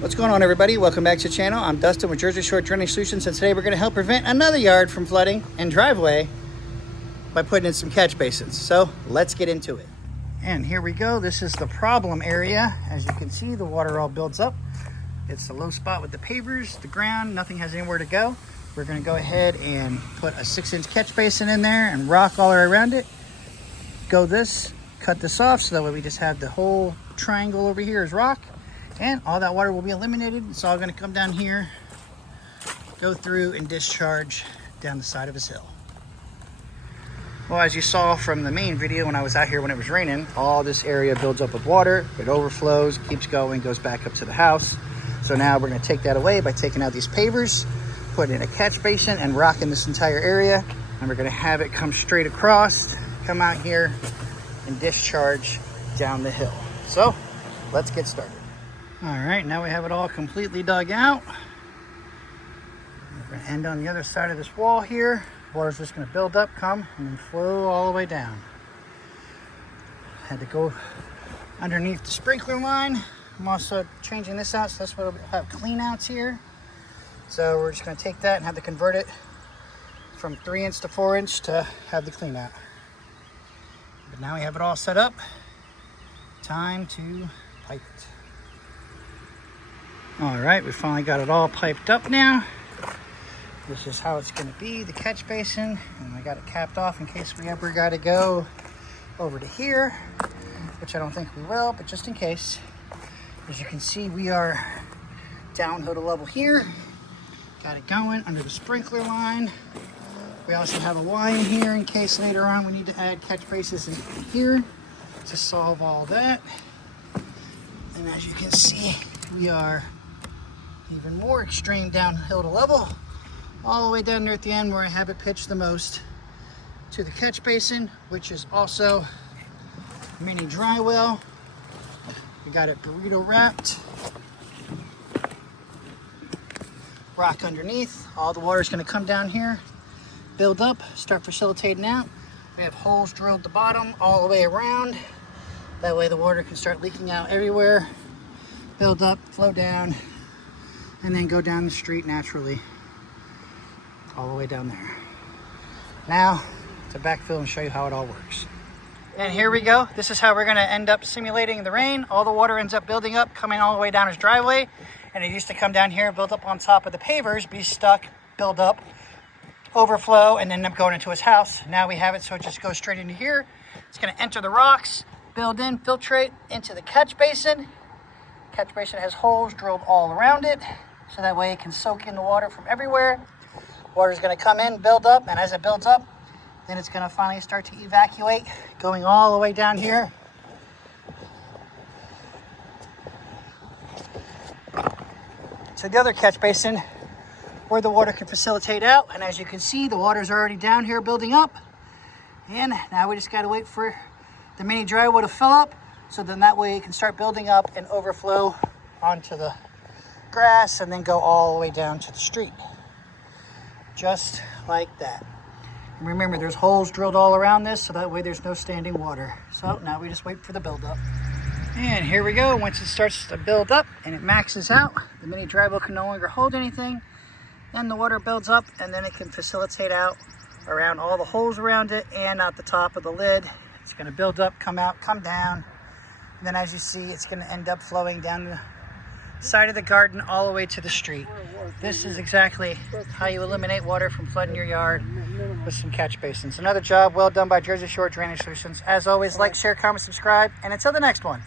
What's going on, everybody? Welcome back to the channel. I'm Dustin with Jersey Shore Drainage Solutions, and today we're going to help prevent another yard from flooding and driveway by putting in some catch basins. So let's get into it. And here we go. This is the problem area. As you can see, the water all builds up. It's the low spot with the pavers, the ground, nothing has anywhere to go. We're going to go ahead and put a 6-inch catch basin in there and rock all around it. Cut this off so that way we just have the whole triangle over here is rock. And all that water will be eliminated. It's all going to come down here, go through and discharge down the side of his hill. Well, as you saw from the main video when I was out here when it was raining, all this area builds up with water. It overflows, keeps going, goes back up to the house. So now we're going to take that away by taking out these pavers, putting in a catch basin and rocking this entire area. And we're going to have it come straight across, come out here and discharge down the hill. So let's get started. All right, now we have it all completely dug out. We're going to end on the other side of this wall here. Water's just going to build up, come, and then flow all the way down. Had to go underneath the sprinkler line. I'm also changing this out, so that's why we'll have clean outs here. So we're just going to take that and have to convert it from 3-inch to 4-inch to have the clean out. But now we have it all set up. Time to pipe it. All right, we finally got it all piped up now. This is how it's going to be, the catch basin. And I got it capped off in case we ever got to go over to here, which I don't think we will, but just in case. As you can see, we are downhill to level here. Got it going under the sprinkler line. We also have a line here in case later on we need to add catch basins in here to solve all that. And as you can see, we are even more extreme downhill to level, all the way down there at the end where I have it pitched the most to the catch basin, which is also mini dry well. We got it burrito wrapped. Rock underneath. All the water is going to come down here, build up, start facilitating out. We have holes drilled at the bottom all the way around. That way the water can start leaking out everywhere, build up, flow down, and then go down the street naturally all the way down there. Now to backfill and show you how it all works. And here we go. This is how we're going to end up simulating the rain. All the water ends up building up, coming all the way down his driveway. And it used to come down here, build up on top of the pavers, be stuck, build up, overflow, and end up going into his house. Now we have it so it just goes straight into here. It's going to enter the rocks, build in, filtrate into the catch basin. Catch basin has holes drilled all around it, so that way it can soak in the water from everywhere. Water is going to come in, build up, and as it builds up, then it's going to finally start to evacuate, going all the way down here. To the other catch basin where the water can facilitate out. And as you can see, the water is already down here building up. And now we just got to wait for the mini dry well to fill up, so then that way it can start building up and overflow onto the grass and then go all the way down to the street. Just like that. And remember, there's holes drilled all around this, so that way there's no standing water. So now we just wait for the buildup. And here we go. Once it starts to build up and it maxes out, the mini dry well can no longer hold anything. Then the water builds up and then it can facilitate out around all the holes around it and out the top of the lid. It's going to build up, come out, come down. And then as you see, it's going to end up flowing down the side of the garden all the way to the street. This is exactly how you eliminate water from flooding your yard with some catch basins. Another job well done by Jersey Shore Drainage Solutions. As always, like, share, comment, subscribe, and until the next one.